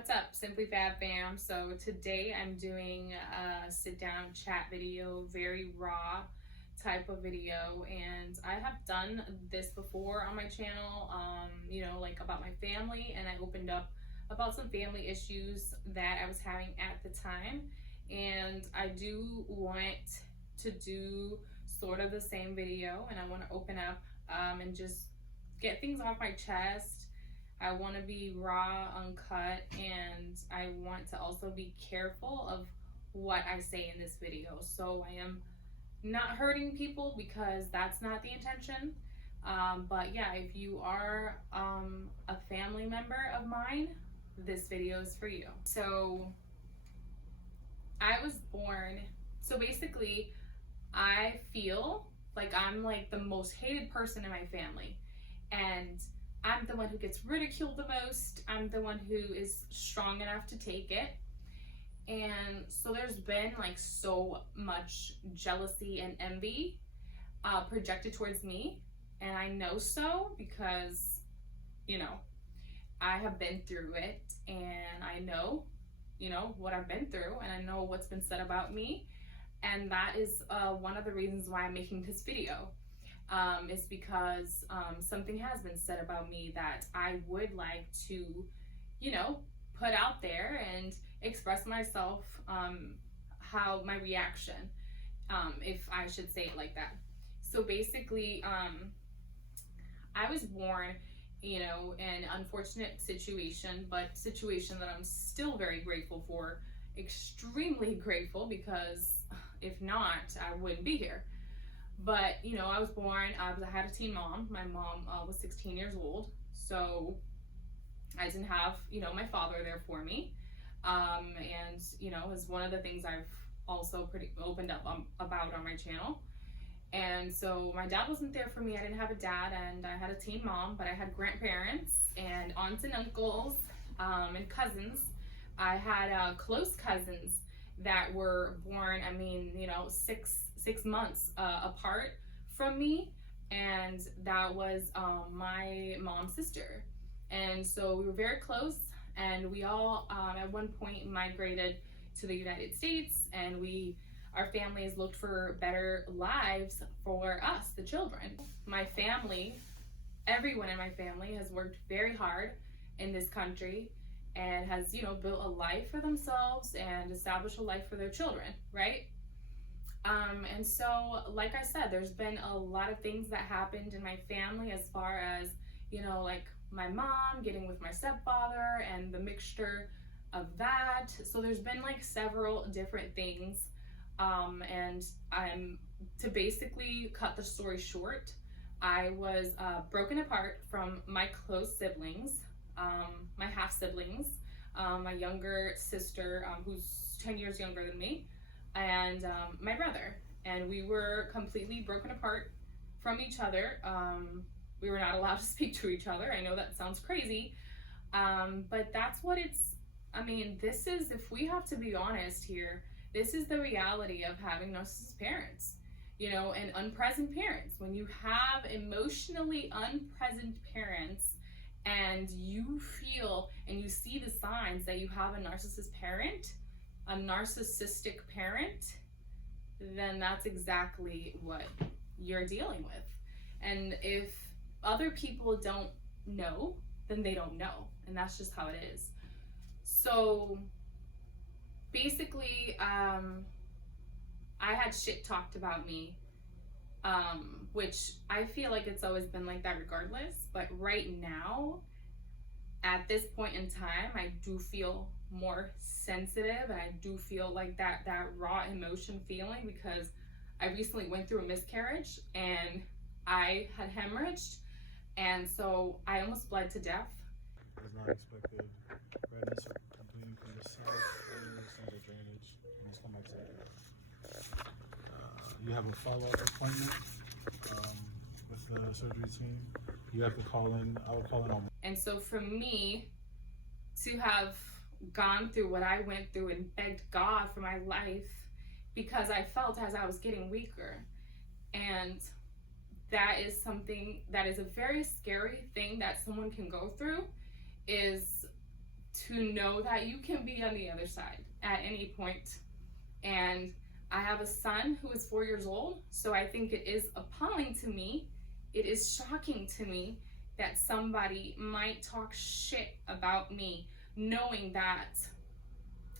What's up, Simply Fab fam? So today I'm doing a sit down chat video, very raw type of video, and I have done this before on my channel, like about my family, and I opened up about some family issues that I was having at the time, and I do want to do sort of the same video, and I want to open up and just get things off my chest. I want to be raw, uncut, and I want to also be careful of what I say in this video. So I am not hurting people because that's not the intention. But yeah, if you are a family member of mine, this video is for you. So I was born, so basically I feel like I'm like the most hated person in my family, and I'm the one who gets ridiculed the most. I'm the one who is strong enough to take it. And so there's been like so much jealousy and envy projected towards me. And I know so because, I have been through it, and I know, what I've been through, and I know what's been said about me. And that is one of the reasons why I'm making this video. Is because something has been said about me that I would like to, put out there and express myself, how my reaction, if I should say it like that. So basically, I was born, in an unfortunate situation, but situation that I'm still very grateful for, extremely grateful, because if not, I wouldn't be here. But, I was born, I had a teen mom. My mom was 16 years old, so I didn't have, my father there for me. And, is one of the things I've also pretty opened up about on my channel. And so my dad wasn't there for me. I didn't have a dad, and I had a teen mom, but I had grandparents and aunts and uncles, and cousins. I had close cousins that were born, 6 months apart from me, and that was my mom's sister. And so we were very close, and we all at one point migrated to the United States, and our families looked for better lives for us, the children. My family, everyone in my family has worked very hard in this country and has, built a life for themselves and established a life for their children, right? And so, like I said, there's been a lot of things that happened in my family as far as, like my mom getting with my stepfather and the mixture of that. So there's been like several different things. And to basically cut the story short, I was broken apart from my close siblings, my half siblings, my younger sister, who's 10 years younger than me, and my brother. And we were completely broken apart from each other. We were not allowed to speak to each other. I know that sounds crazy, but that's what this is, if we have to be honest here, this is the reality of having narcissist parents, and unpresent parents. When you have emotionally unpresent parents, and you feel and you see the signs that you have a narcissistic parent, then that's exactly what you're dealing with. And if other people don't know, then they don't know, and that's just how it is. So basically, I had shit talked about me, which I feel like it's always been like that regardless, but right now, at this point in time, I do feel more sensitive, and I do feel like that raw emotion feeling, because I recently went through a miscarriage and I had hemorrhaged, and so I almost bled to death. There's not expected redness or bleeding from the side, central drainage, and it's coming to you have a follow-up appointment with the surgery team. You have to call in. I will call in on. And so for me to have gone through what I went through and begged God for my life, because I felt as I was getting weaker, and that is something that is a very scary thing that someone can go through, is to know that you can be on the other side at any point. And I have a son who is 4 years old, so I think it is appalling to me, it is shocking to me that somebody might talk shit about me, knowing that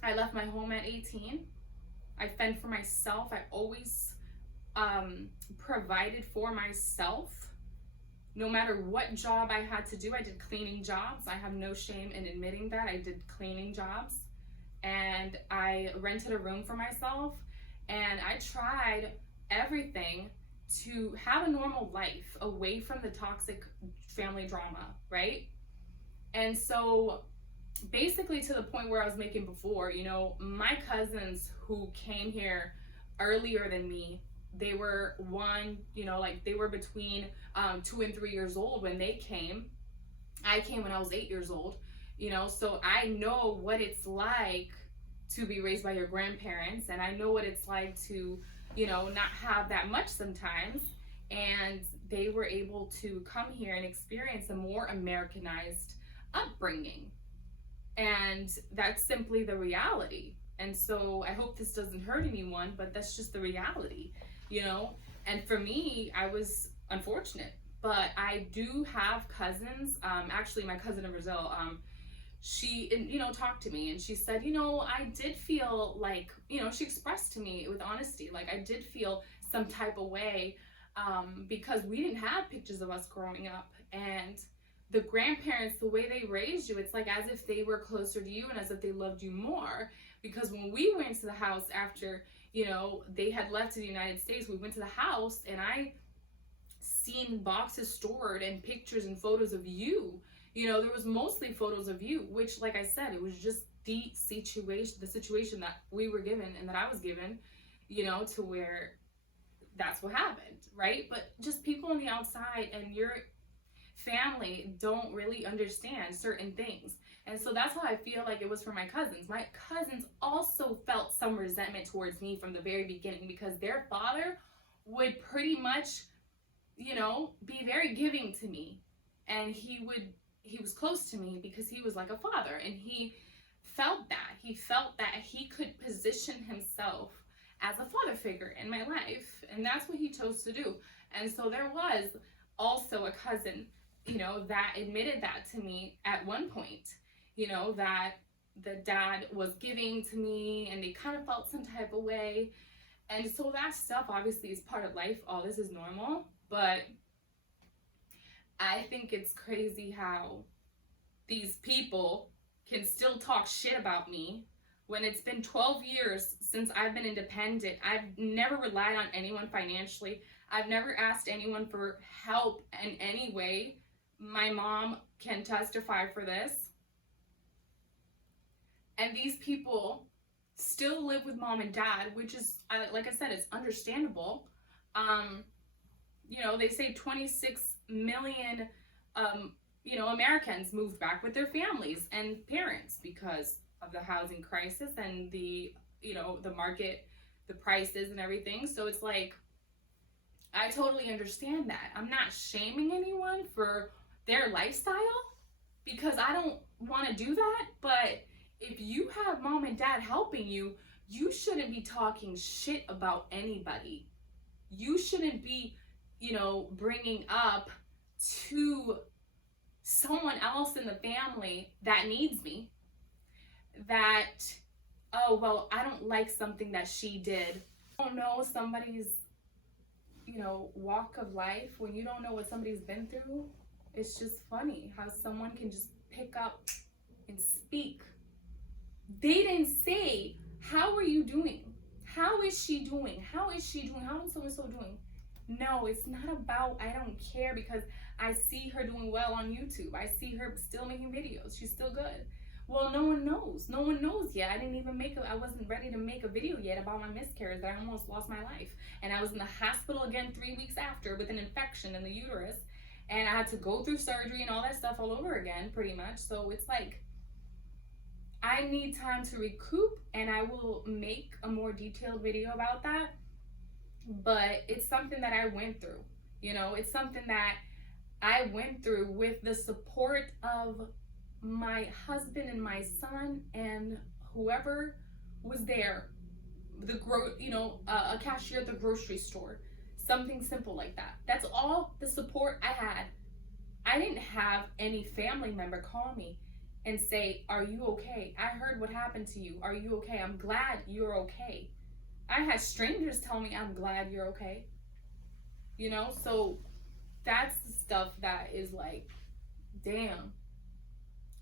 I left my home at 18. I fend for myself. I always provided for myself. No matter what job I had to do, I did cleaning jobs. I have no shame in admitting that. I did cleaning jobs. And I rented a room for myself. And I tried everything to have a normal life away from the toxic family drama, right? And so basically to the point where I was making before, you know, my cousins who came here earlier than me, they were they were between 2 and 3 years old when they came. I came when I was 8 years old, you know, so I know what it's like to be raised by your grandparents, and I know what it's like to, you know, not have that much sometimes. And they were able to come here and experience a more Americanized upbringing. And that's simply the reality. And so I hope this doesn't hurt anyone, but that's just the reality, you know? And for me, I was unfortunate, but I do have cousins. Actually, my cousin in Brazil, she, you know, talked to me and she said, you know, I did feel like, you know, she expressed to me with honesty, like I did feel some type of way because we didn't have pictures of us growing up. And the grandparents, the way they raised you, it's like as if they were closer to you and as if they loved you more. Because when we went to the house after, you know, they had left to the United States, we went to the house and I seen boxes stored and pictures and photos of you. You know, there was mostly photos of you, which, like I said, it was just the situation that we were given and that I was given, you know, to where that's what happened, right? But just people on the outside and your family don't really understand certain things. And so that's how I feel like it was for my cousins. My cousins also felt some resentment towards me from the very beginning because their father would pretty much, you know, be very giving to me. And he was close to me because he was like a father, and he felt that he could position himself as a father figure in my life, and that's what he chose to do. And so there was also a cousin, you know, that admitted that to me at one point, you know, that the dad was giving to me and they kind of felt some type of way. And so that stuff obviously is part of life. All this is normal, but I think it's crazy how these people can still talk shit about me when it's been 12 years since I've been independent. I've never relied on anyone financially. I've never asked anyone for help in any way. My mom can testify for this. And these people still live with mom and dad, which is, like I said, it's understandable. You know, they say 26 million, you know, Americans moved back with their families and parents because of the housing crisis and the, you know, the market, the prices and everything. So it's like, I totally understand that. I'm not shaming anyone for their lifestyle because I don't want to do that. But if you have mom and dad helping you, you shouldn't be talking shit about anybody. You shouldn't be, you know, bringing up to someone else in the family that needs me that, oh, well, I don't like something that she did. I don't know somebody's, you know, walk of life. When you don't know what somebody's been through, it's just funny how someone can just pick up and speak. They didn't say, how are you doing? How is she doing? How is she doing? How is so-and-so doing? No, it's not about, I don't care because I see her doing well on YouTube. I see her still making videos. She's still good. Well, no one knows. No one knows yet. I wasn't ready to make a video yet about my miscarriage that I almost lost my life. And I was in the hospital again 3 weeks after with an infection in the uterus. And I had to go through surgery and all that stuff all over again, pretty much. So it's like, I need time to recoup, and I will make a more detailed video about that. But it's something that I went through. You know, it's something that I went through with the support of my husband and my son and whoever was there, a cashier at the grocery store, something simple like that. That's all the support I had. I didn't have any family member call me and say, "Are you okay? I heard what happened to you. Are you okay? I'm glad you're okay." I had strangers tell me, "I'm glad you're okay." So that's the stuff that is like, damn.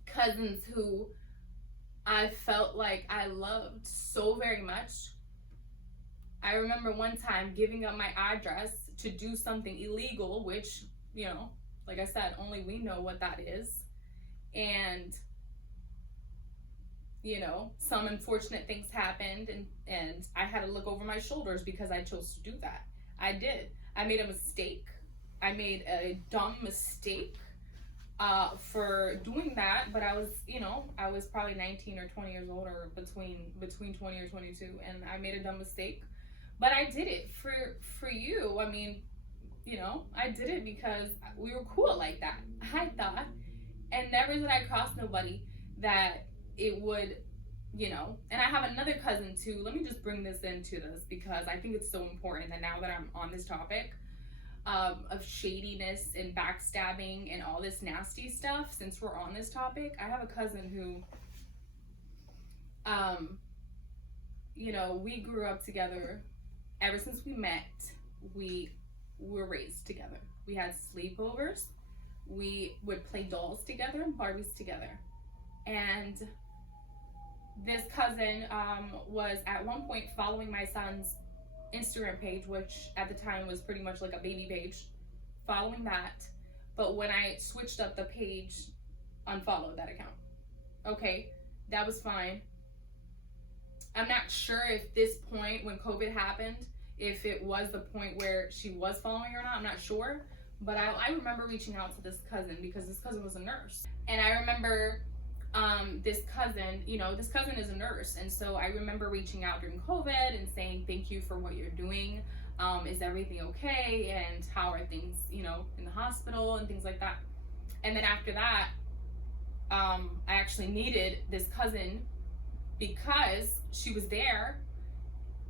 Cousins who I felt like I loved so very much. I remember one time giving up my address to do something illegal, which, like I said, only we know what that is. And, some unfortunate things happened, and I had to look over my shoulders because I chose to do that. I did. I made a mistake. I made a dumb mistake for doing that, but I was probably 19 or 20 years old, or between 20 or 22, and I made a dumb mistake. But I did it for you. I mean, I did it because we were cool like that, I thought. And never did I cross nobody that it would, and I have another cousin too. Let me just bring this into this because I think it's so important that now that I'm on this topic of shadiness and backstabbing and all this nasty stuff, since we're on this topic, I have a cousin who, we grew up together. Ever since we met, we were raised together. We had sleepovers. We would play dolls together and Barbies together. And this cousin was at one point following my son's Instagram page, which at the time was pretty much like a baby page, following that. But when I switched up the page, unfollowed that account. Okay, that was fine. I'm not sure if this point when COVID happened, if it was the point where she was following or not, I'm not sure. But I remember reaching out to this cousin because this cousin was a nurse. And I remember this cousin is a nurse. And so I remember reaching out during COVID and saying, "Thank you for what you're doing. Is everything okay? And how are things, in the hospital and things like that." And then after that, I actually needed this cousin because she was there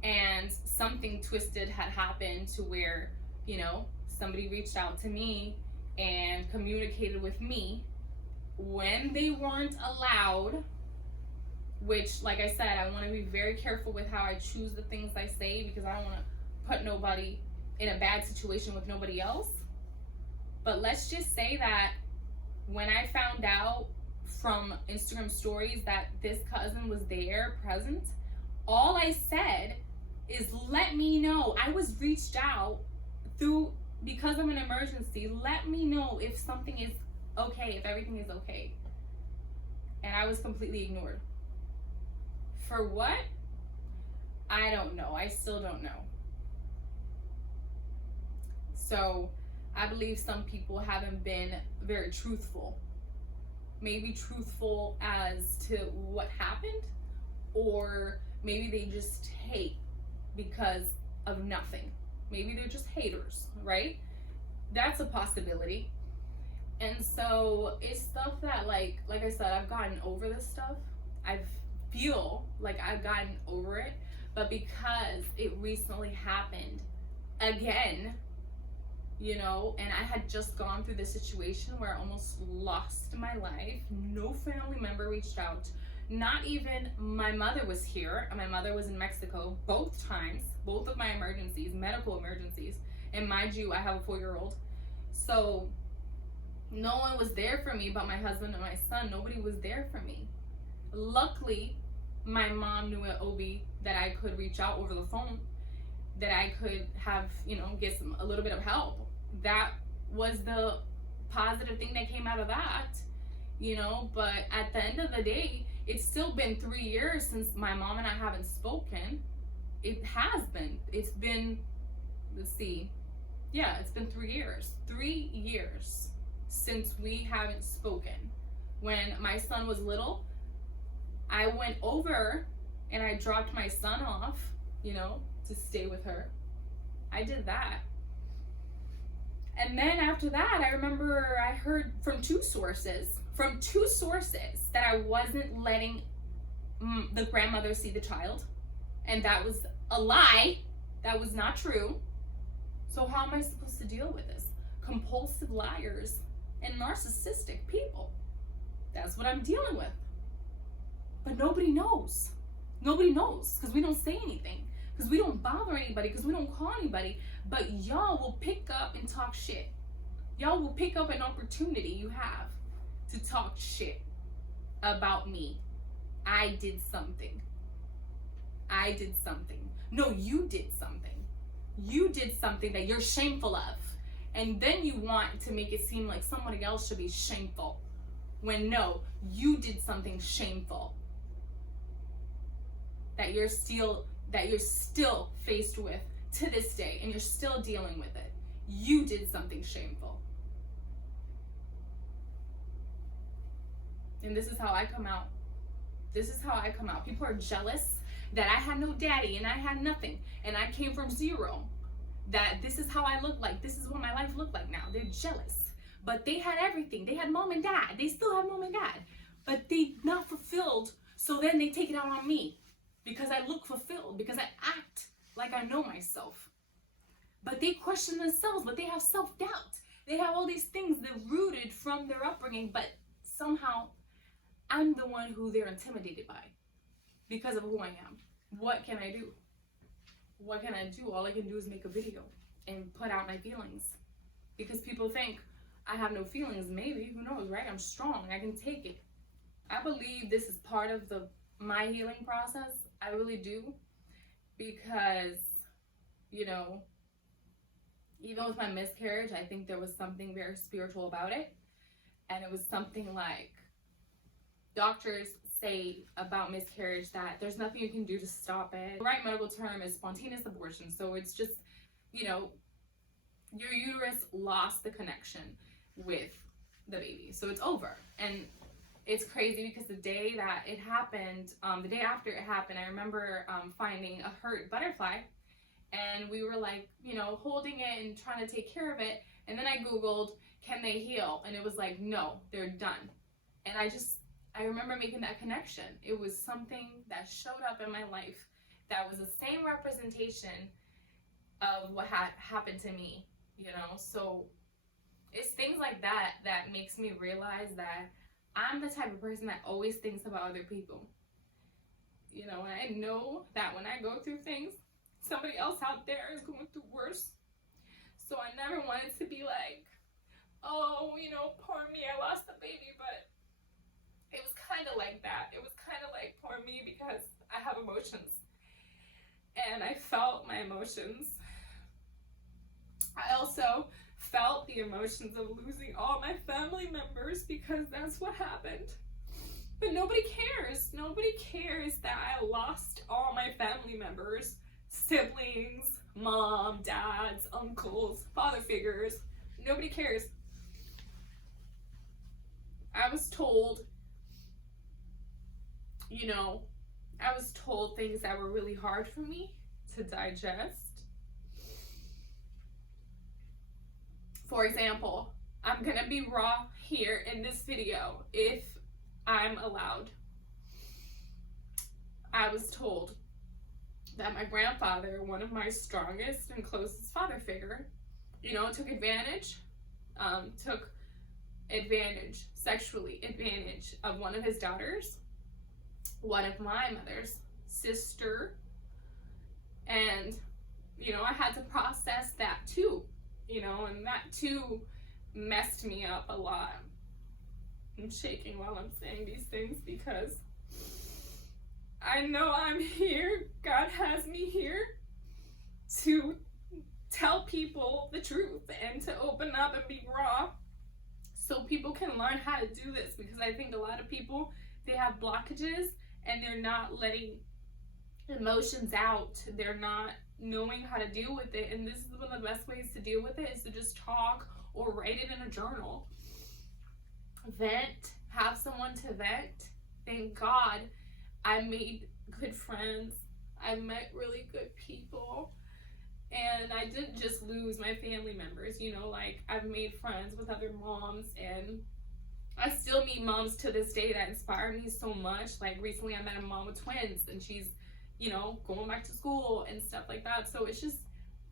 and something twisted had happened to where, somebody reached out to me and communicated with me when they weren't allowed, which, like I said, I want to be very careful with how I choose the things I say because I don't want to put nobody in a bad situation with nobody else. But let's just say that when I found out from Instagram stories that this cousin was there present, all I said is, "Let me know. I was reached out because of an emergency. Let me know if something is okay, if everything is okay." And I was completely ignored. For what? I don't know. I still don't know. So I believe some people haven't been very truthful. Maybe truthful as to what happened, or maybe they just hate because of nothing. Maybe they're just haters, right? That's a possibility. And so it's stuff that, like I said, I've gotten over this stuff. I feel like I've gotten over it, but because it recently happened again, and I had just gone through this situation where I almost lost my life. No family member reached out. Not even my mother was here. My mother was in Mexico both times, both of my emergencies, medical emergencies. And mind you, I have a 4-year-old. So no one was there for me but my husband and my son. Nobody was there for me. Luckily, my mom knew an OB that I could reach out over the phone, that I could have, get a little bit of help. That was the positive thing that came out of that, but at the end of the day, it's still been 3 years since my mom and I haven't spoken. It has been. It's been, let's see. Yeah, it's been 3 years. 3 years since we haven't spoken. When my son was little, I went over and I dropped my son off, to stay with her. I did that. And then after that, I remember I heard from 2 sources. from 2 sources that I wasn't letting the grandmother see the child, and that was a lie. That was not true. So how am I supposed to deal with this? Compulsive liars and narcissistic people. That's what I'm dealing with. But nobody knows. Nobody knows because we don't say anything, because we don't bother anybody, because we don't call anybody. But y'all will pick up and talk shit. Y'all will pick up an opportunity you have to talk shit about me. I did something. I did something. No, you did something. You did something that you're shameful of. And then you want to make it seem like somebody else should be shameful. When no, you did something shameful. That you're still faced with to this day, and you're still dealing with it. You did something shameful. And this is how I come out. This is how I come out. People are jealous that I had no daddy and I had nothing, and I came from zero. That this is how I look like. This is what my life looked like now. They're jealous. But they had everything. They had mom and dad. They still have mom and dad. But they not fulfilled, so then they take it out on me. Because I look fulfilled. Because I act like I know myself. But they question themselves. But they have self-doubt. They have all these things that are rooted from their upbringing. But somehow, I'm the one who they're intimidated by. Because of who I am. What can I do? What can I do? All I can do is make a video and put out my feelings. Because people think I have no feelings. Maybe, who knows, right? I'm strong. I can take it. I believe this is part of my healing process. I really do. Because, you know, even with my miscarriage, I think there was something very spiritual about it. And it was something like, doctors say about miscarriage that there's nothing you can do to stop it. The right medical term is spontaneous abortion. So it's just, you know, your uterus lost the connection with the baby. So it's over. And it's crazy because the day that it happened, the day after it happened, I remember finding a hurt butterfly. And we were like, you know, holding it and trying to take care of it. And then I Googled, can they heal? And it was like, no, they're done. And I remember making that connection. It was something that showed up in my life that was the same representation of what had happened to me, you know? So it's things like that that makes me realize that I'm the type of person that always thinks about other people. You know, and I know that when I go through things, somebody else out there is going through worse. So I never wanted to be like, oh, you know, poor me, I lost the baby, but it was kind of like that. It was kind of like poor me because I have emotions. And I felt my emotions. I also felt the emotions of losing all my family members because that's what happened. But nobody cares. Nobody cares that I lost all my family members, siblings, mom, dads, uncles, father figures. Nobody cares. I was told, you know, I was told things that were really hard for me to digest. For example, I'm gonna be raw here in this video if I'm allowed. I was told that my grandfather, one of my strongest and closest father figure, you know, took sexually advantage of one of his daughters, one of my mother's sister, and, you know, I had to process that too, you know, and that too messed me up a lot. I'm shaking while I'm saying these things because I know I'm here. God has me here to tell people the truth and to open up and be raw so people can learn how to do this, because I think a lot of people, they have blockages and they're not letting emotions out. They're not knowing how to deal with it. And this is one of the best ways to deal with it, is to just talk or write it in a journal. Vent, have someone to vent. Thank God I made good friends. I met really good people. And I didn't just lose my family members, you know, like I've made friends with other moms and I still meet moms to this day that inspire me so much. Like recently I met a mom with twins, and she's, you know, going back to school and stuff like that. So it's just,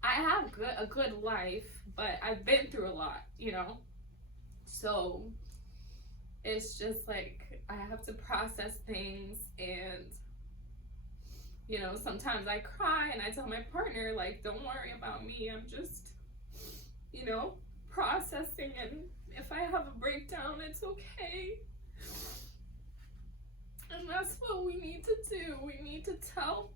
I have a good life, but I've been through a lot, you know? So it's just like, I have to process things, and, you know, sometimes I cry and I tell my partner, like, don't worry about me. I'm just, you know, processing, and if I have a breakdown, it's okay. And that's what we need to do. We need to tell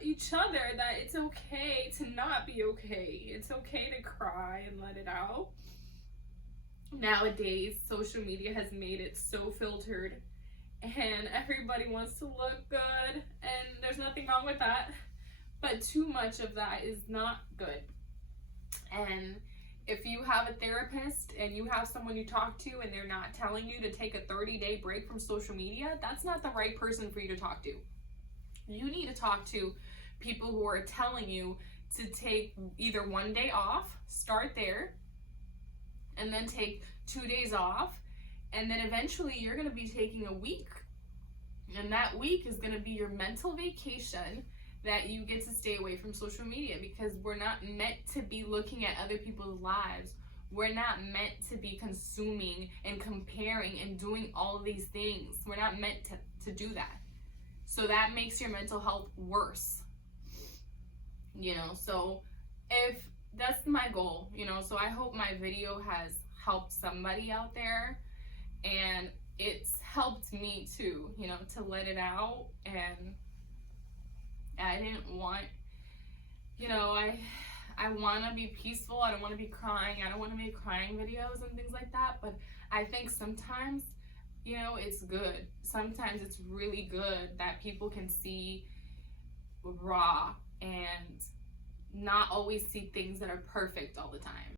each other that it's okay to not be okay. It's okay to cry and let it out. Nowadays, social media has made it so filtered, and everybody wants to look good, and there's nothing wrong with that. But too much of that is not good. And if you have a therapist and you have someone you talk to and they're not telling you to take a 30-day break from social media, that's not the right person for you to talk to. You need to talk to people who are telling you to take either 1 day off, start there, and then take 2 days off, and then eventually you're going to be taking a week. And that week is going to be your mental vacation that you get to stay away from social media, because we're not meant to be looking at other people's lives. We're not meant to be consuming and comparing and doing all of these things. We're not meant to do that. So that makes your mental health worse. You know, so if that's my goal, you know, so I hope my video has helped somebody out there, and it's helped me too, you know, to let it out. And I didn't want, you know, I want to be peaceful. I don't want to be crying. I don't want to make crying videos and things like that. But I think sometimes, you know, it's good. Sometimes it's really good that people can see raw and not always see things that are perfect all the time.